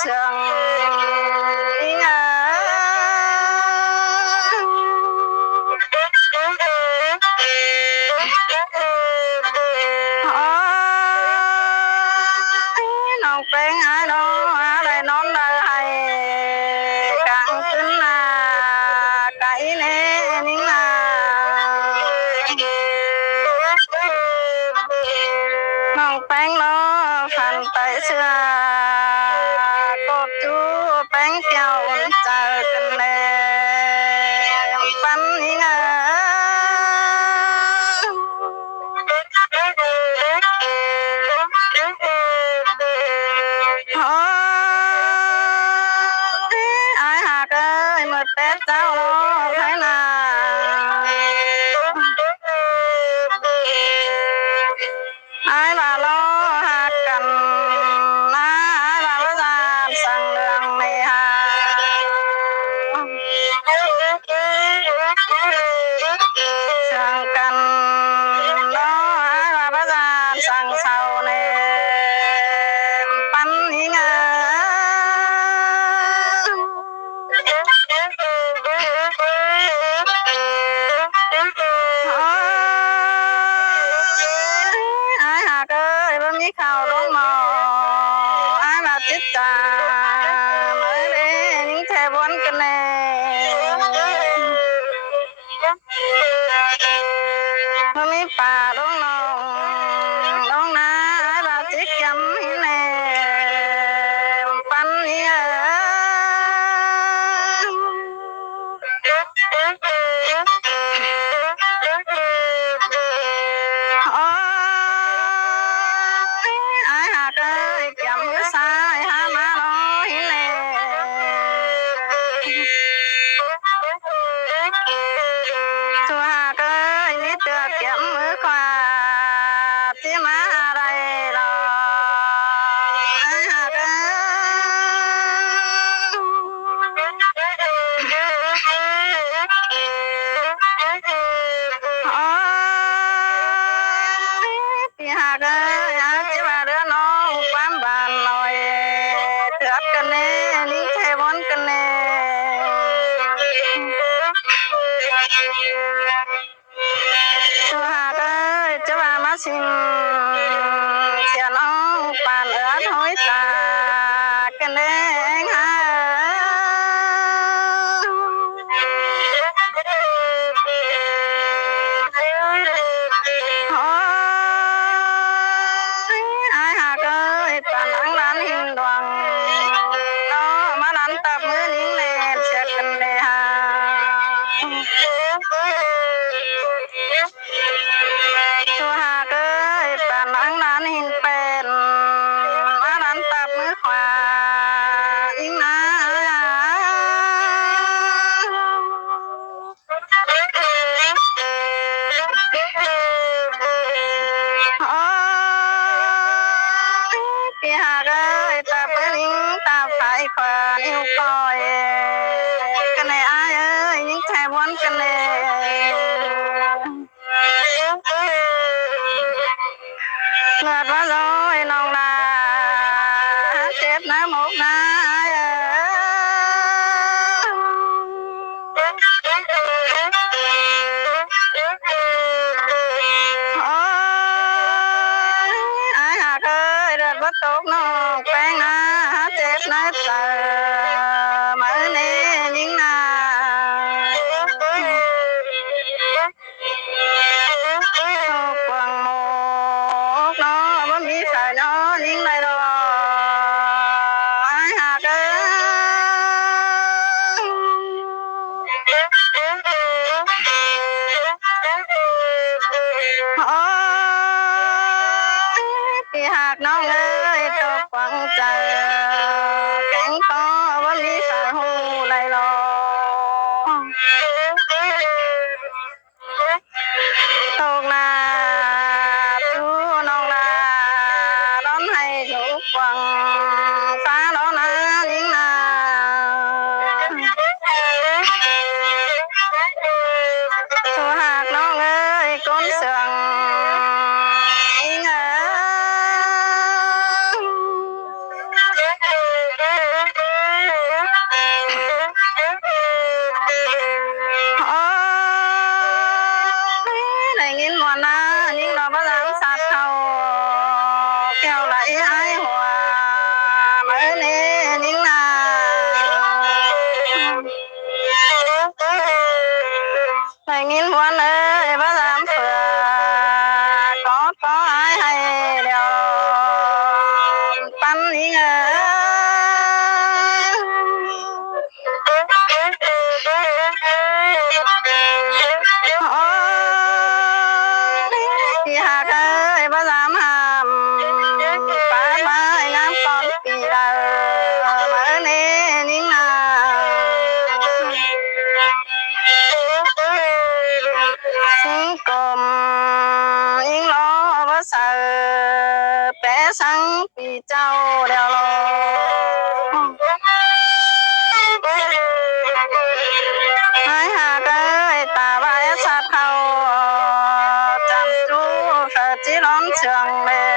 เชิงอิงน้องเป็นไอ้น้องอะไรน้องได้ให้กังขึ้นนาไก่เนนิ่งนาน้องแป้งน้อพันไปเชื่อกบจูแป้งเกี่ยวเจอกันแล้วปันนี่ไงไอ้หากเอ้ยเมื่อเป็ดเจ้าโลกให้นาไอ้บาโลหักกันนะไอ้บาประจานสั่งเรื่องไม่หาสั่งกันน้อไอ้บาประจานสั่งเศร้าเนปันนี่ไงไอ้หากเอ้ยบ่มีข้าวลงหม้อไอ้มาติดตามเอ้ยยิงแทบวนกันแน่บ่มีป่าลงน้องน้องนาไอ้มาติดยำให้แน่ปันนี่ไอ้หากเอ้ยยำมือซ้ายหามาลอยแน่ตัวหากเอ้ยนี่เตือเก็บมือขวาที่มาอะไรหรอไอ้หากเอ้ที่หากเอ้ยอาจจะว่าเรือน้องความบานหน่อยเถือกกันแน่นิ่งแทบวนกันแน่ตัวหากเอ้ยจะว่ามาชิมเสียน้องปานเอือดห้อยตากันแน่หาไอ้หากเอ้ยปานอังร้านหินดวงน้อมาร้านตับมือนิ่งแน่เสียกันแน่หาตัวหากเอ้ยปานอังร้านหินเป็นมาร้านตับมือขวาอิงนาที่หากเอ้ยตาเปิ้นอิงตาไฟขวานิ้วก้อยกันแน่อ้ายเอ้ยยิงแทบวนกันแน่เลือดว่าลอยน้องนาเจ็บนะหมกนาไอ้หากเอ้ยเลือดว่าตกน้องแป้งนาเจ็บนะเจอมือนี้ยิงนากวางหมกน้อบ่มีใครน้อยิงได้ดอกไอ้หากเอ้ที่หากน้องเอ้ยตกฟังใจแข็งคอบ่มีใครฮู้ได้หรอกตกนาจูน้องนาร้อนให้ถูกฟังฟ้าร้อนนายิงนาตัวหากน้องเอ้ยก้นเสืองอิง นี่นิ่งนาได้ยินหัวเอ้ยบ่ถามเฟื่อก็ให้เดียวปันนี้เอ้ยหากเอ้ยบ่ถามหามป้าไม้น้ำก่อนปีเด้อมื้อนี้นิ่งนาสิงกลมยิงล้อบ่เสิร์แปะสังปีเจ้าเดียวโลหายหากเอ้ยตาใบสัตว์เขาจำจูเฟิจิร้อนเชืองเลย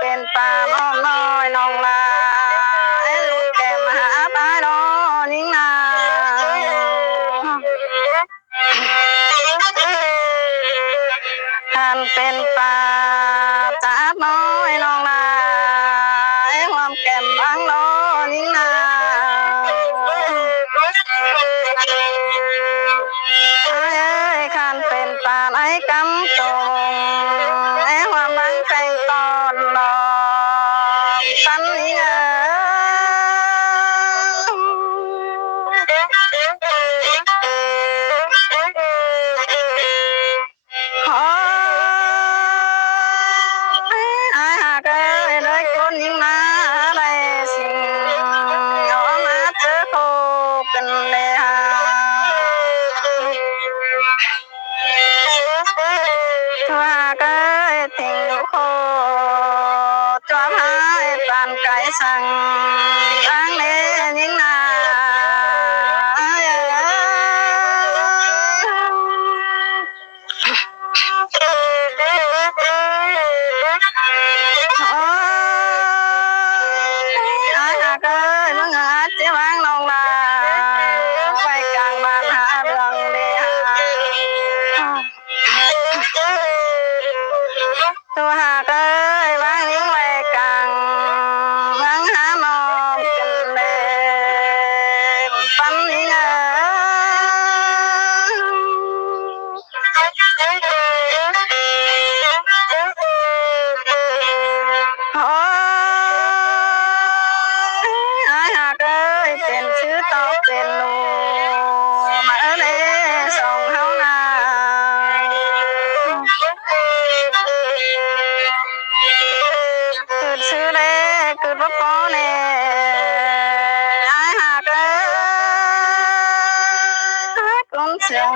เป็นปลาอ้อมน้อยน้องลาลูกแก้มหาปลาดอนิ่งนาท่านเป็นปลาจับน้อยน้องลาความแก้มบางดอนิ่งนาคันเป็นปลาไหลกำตรงความบางแข่งตอนรอปันนี้หากเลยคนยิ่งมาได้สิ่งออกมาเจอโคกันเลยถ้าเกิดทิ้งลูกโคจอมหายปานไก่สั่งอังเลยิ่งนาหากมึงอาจจะวางลงลาไว้กลางบ้านหาเรื่องเดียตัวหากวางนิ้งไว้กลางวางหามองกันเลยปันนี้หากเป็นชื่อตอบเป็นลูมาเลยส่งเฮานาคือชื่อเล่คือบ่พอแน่หากคนเสียง